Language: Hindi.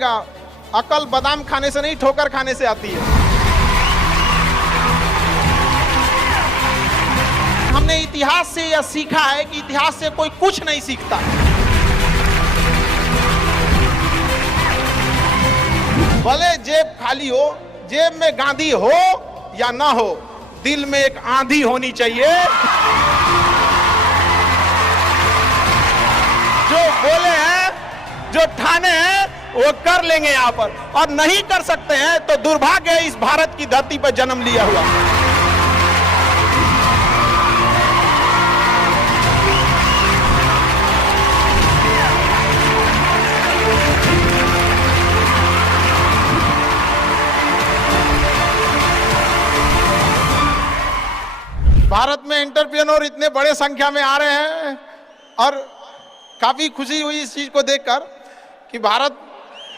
रखिएगा, अकल बादाम खाने से नहीं, ठोकर खाने से आती है। हमने इतिहास से यह सीखा है कि इतिहास से कोई कुछ नहीं सीखता। भले जेब खाली हो, जेब में गांधी हो या ना हो, दिल में एक आंधी होनी चाहिए। जो बोले हैं, जो ठाने हैं, वो कर लेंगे यहाँ पर, और नहीं कर सकते हैं तो दुर्भाग्य है इस भारत की धरती पर जन्म लिया हुआ। भारत में एंटरप्रेन्योर इतने बड़े संख्या में आ रहे हैं और काफी खुशी हुई इस चीज को देखकर कि भारत